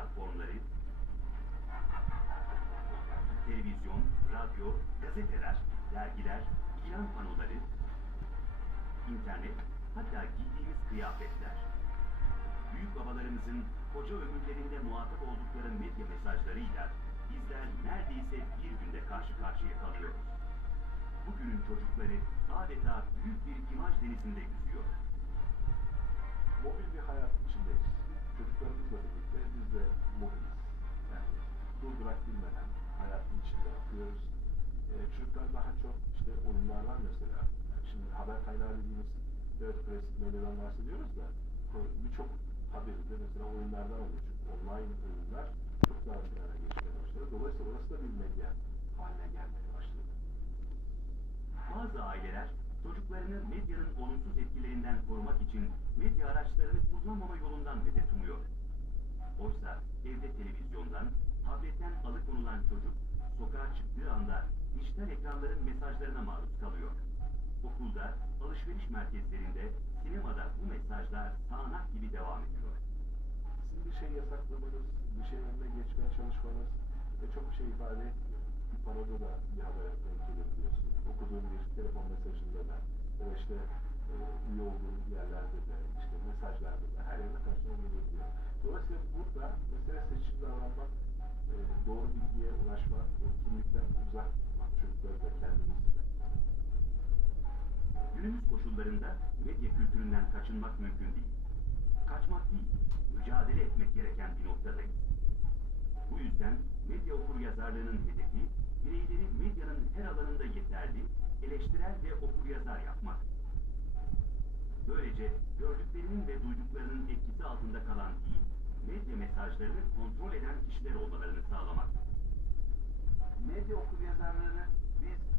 platformları, televizyon, radyo, gazeteler, dergiler, ilan panoları, internet, hatta giydiğimiz kıyafetler. Büyük babalarımızın koca ömürlerinde muhatap oldukları medya mesajlarıyla bizler neredeyse bir günde karşı karşıya kalıyoruz. Bugünün çocukları adeta büyük bir imaj denizinde yüzüyor. mobil bir hayatın mobiliz. Yani durdurak bilmeden hayatın içinde akıyoruz. Ee, çocuklar daha çok işte oyunlar var mesela. Yani şimdi haber kaynağı dediğimiz evet klasik medyadan bahsediyoruz da birçok haberi de mesela oyunlardan alıyor. Çünkü online oyunlar çok daha ön plana geçmeye başladı. Dolayısıyla orası da bir medya haline gelmeye başladı. Bazı aileler çocuklarını medyanın olumsuz etkilerinden korumak için medya araçlarını kullanmama yolundan medet umuyor. Alıkonulan çocuk sokağa çıktığı anda dijital ekranların mesajlarına maruz kalıyor. Okulda, alışveriş merkezlerinde, sinemada bu mesajlar sağanak gibi devam ediyor. Sizin bir şey yasaklamanız, bir şey önüne geçmeye çalışmanız ve çok şey ifade etmiyor. Bir panoda da bir haber denk gelebiliyorsun. Okuduğun bir telefon mesajında da da işte e, üye olduğun yerlerde de, işte mesajlarda o kimlikten uzak tutmak, çocukları da kendimizi. Günümüz koşullarında medya kültüründen kaçınmak mümkün değil. Kaçmak değil, mücadele etmek gereken bir noktadayız. Bu yüzden medya okur yazarlığının hedefi, bireyleri medyanın her alanında yeterli, eleştirel ve okur yazar yapmak. Böylece gördüklerinin ve duyduklarının etkisi altında kalan değil, medya mesajlarını kontrol eden kişiler olmalarını sağlamak okur yazarları. Biz